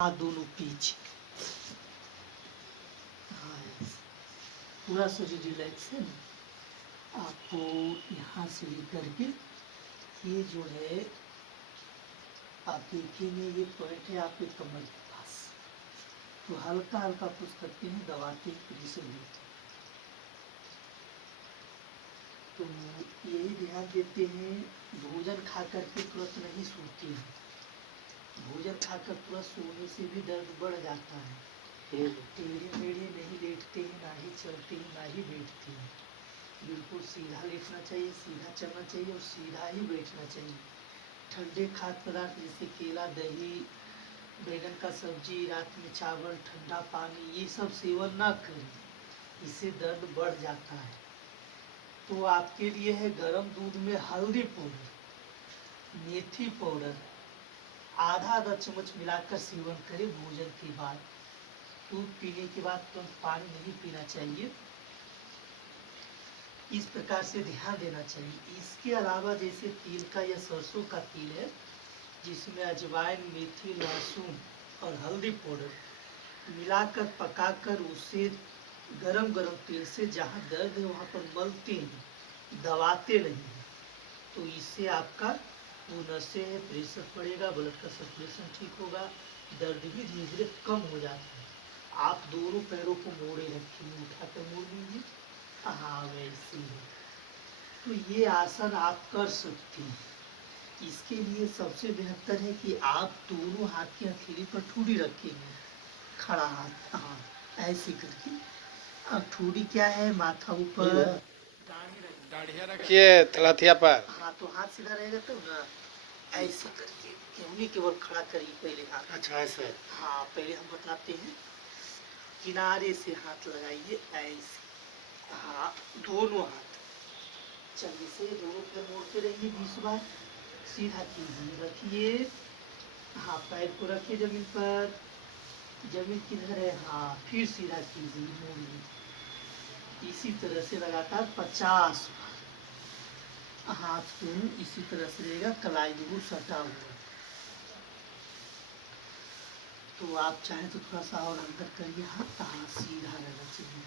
दोनों पीछे। पूरा शरीर रिलैक्स है ना। आपको यहाँ से लेकर के ये जो है आप देखेंगे ये पॉइंट है आपके कमर के पास, तो हल्का हल्का पुश करते हैं, दबाते प्रेशर देते हैं। तो यही ध्यान देते हैं, भोजन खा करके तुरंत नहीं सोते हैं। भोजन खाकर तुरंत सोने से भी दर्द बढ़ जाता है। टेढ़े मेढ़े नहीं लेटते हैं, ना ही चलते हैं, ना ही बैठते हैं। बिल्कुल सीधा लेटना चाहिए, सीधा चलना चाहिए और सीधा ही बैठना चाहिए। ठंडे खाद्य पदार्थ जैसे केला, दही, बैगन का सब्जी, रात में चावल, ठंडा पानी, ये सब सेवन ना करें, इससे दर्द बढ़ जाता है। तो आपके लिए है गर्म दूध में हल्दी पाउडर, मेथी पाउडर आधा चम्मच मिलाकर सेवन करें भोजन के बाद। दूध पीने के बाद तुरंत पानी नहीं पीना चाहिए, इस प्रकार से ध्यान देना चाहिए। इसके अलावा जैसे तिल का या सरसों का तेल है, जिसमें अजवाइन, मेथी, लहसुन और हल्दी पाउडर मिलाकर पकाकर उसे गरम गरम तेल से जहाँ दर्द है वहाँ पर मलते हैं, दबाते नहीं हैं। तो इससे आपका वो नसें है, प्रेशर पड़ेगा, ब्लड का सर्कुलेशन ठीक होगा, दर्द भी धीरे धीरे कम हो जाता है। आप दोनों पैरों को मोड़े रखिए, उठाकर मोड़ लीजिए, हाँ वैसे ही। तो ये आसन आप कर सकते हैं। इसके लिए सबसे बेहतर है कि आप दोनों हाथ की हथेली पर ठूडी रखेंगे, खड़ा हाथ, हाँ ऐसे करके। अब ठूडी क्या है, माथा ऊपर, दाढ़िया रखिए तलाथिया पर। हाँ तो हाथ सीधा रहेगा तब ना, ऐसे करके उंगली केवल खड़ा करिए पहले हाथ। अच्छा ऐसे, हाँ पहले हम बताते हैं, किनारे से हाथ लगाइए ऐसे, हाँ दोनों हाथ चलिए से दोनों पैर मोड़ते रहिए 20 बार, सीधा कीजिए, रखिए, हाँ पैर को रखिए जमीन पर, जमीन किधर है, हाँ फिर सीधा कीजिए, मोड़िए, इसी तरह से लगातार 50 बार। हाथ दोनों इसी तरह से रहेगा, कलाई दोनों सटा हुआ। तो आप चाहें तो थोड़ा सा और अंदर करिए हाथ, हाँ सीधा रहना चाहिए।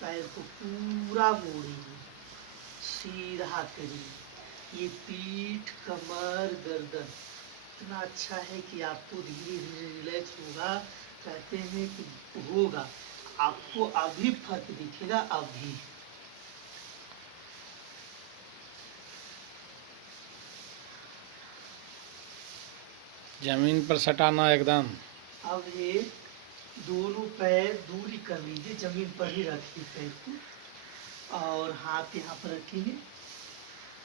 पैर को पूरा मोड़िए, सीधा करिए। ये पीठ, कमर, गर्दन इतना अच्छा है कि आपको धीरे धीरे रिलैक्स होगा। कहते हैं कि होगा, आपको अभी फर्क दिखेगा अभी। जमीन पर सटाना एकदम। अब ये दोनों पैर दूरी कर लीजिए, जमीन पर ही रखिए पैर को और हाथ यहाँ पर रखेंगे।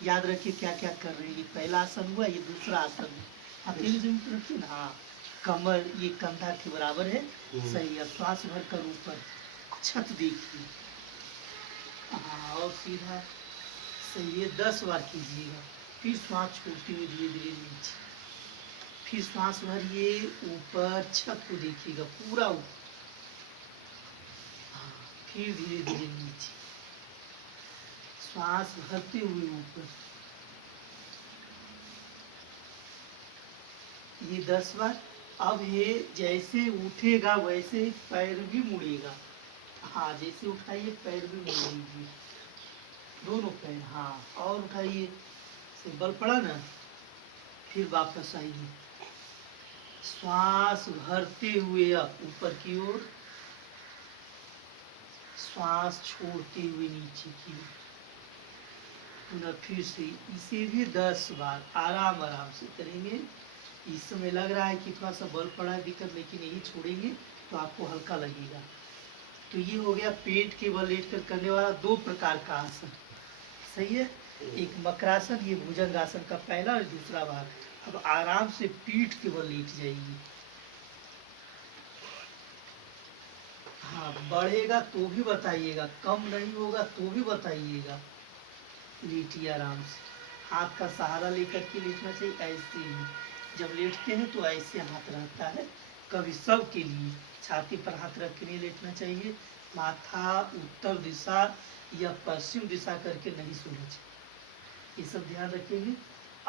याद रखिए क्या क्या कर रहे हैं। ये पहला आसन हुआ, ये दूसरा आसन है। हथेली जमीन पर रखिए ना, हाँ कमर ये कंधा के बराबर है, सही है। श्वास भर कर ऊपर छत देखिए, हाँ और सीधा सही है। 10 बार कीजिएगा, फिर श्वास छोड़ते हुए धीरे धीरे नीचे, फिर श्वास भरिए ऊपर, छत को देखिएगा पूरा ऊपर, हाँ फिर धीरे धीरे नीचे, श्वास भरते हुए ऊपर। ये 10 बार। अब ये जैसे उठेगा वैसे पैर भी मुड़ेगा, हाँ जैसे उठाइए पैर भी मुड़ लीजिए, दोनों पैर, हाँ और उठाइए, से बल पड़ा ना, फिर वापस आइए, श्वास भरते हुए अब ऊपर की ओर, श्वास छोड़ते हुए नीचे की ओर, पुनः फिर से इसे भी 10 बार आराम आराम से करेंगे। इस समय लग रहा है कि थोड़ा सा बल पड़ा है दिक्कत, लेकिन यही छोड़ेंगे तो आपको हल्का लगेगा। तो ये हो गया पेट के बल लेट कर करने वाला 2 प्रकार का आसन, सही है। एक मकरासन, ये भुजंगासन का पहला और दूसरा भाग। अब आराम से पीठ के बल लेट जाइए, हाँ बढ़ेगा तो भी बताइएगा, कम नहीं होगा तो भी बताइएगा। लेटिए आराम से, हाथ का सहारा लेकर के लेटना चाहिए, ऐसे ही। जब लेटते हैं तो ऐसे हाथ रहता है, कभी सब के लिए छाती पर हाथ रख के नहीं लेटना चाहिए। माथा उत्तर दिशा या पश्चिम दिशा करके नहीं सोना चाहिए, ये सब ध्यान रखेंगे।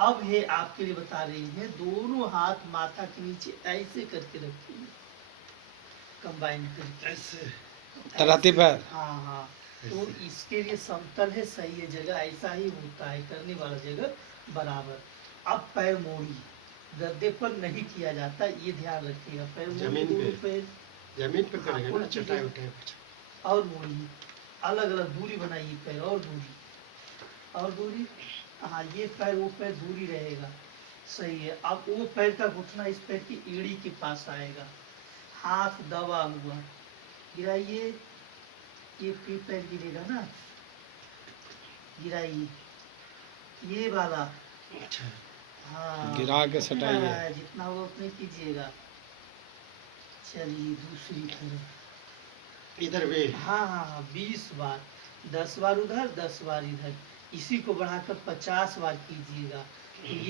अब ये आपके लिए बता रही है, दोनों हाथ माथा के नीचे ऐसे करके रखिए, कंबाइन करके ऐसे तलाती पैर। हाँ हाँ, तो इसके लिए समतल है, सही है जगह, ऐसा ही होता है, करने वाला जगह बराबर। अब पैर मोड़ी, गद्दे पर नहीं किया जाता, ये ध्यान रखिएगा। पैर मोड़ी, जमीन पे। दोनों पैर जमीन पे हाँ, करेंगे ना, कोई चटाई चीज़- उठाई। और मोड़िए, अलग अलग दूरी बनाइए, पैर और दूरी और दूरी। हाँ, ये पैर वो पैर दूरी रहेगा, सही है। अब वो पैर का घुटना इस पैर की एड़ी के पास आएगा, हाथ दबा हुआ, गिराइए, ये फिर पैर गिरेगा ना, गिराइए, ये वाला, अच्छा, हाँ, गिरा के सटाइए। हाँ, जितना वो उतने कीजिएगा। चलिए दूसरी तरफ, इधर भी। हाँ हाँ हाँ, 20 बार, 10 बार उधर, 10 बार इधर, इसी को बढ़ाकर 50 बार कीजिएगा। तो ये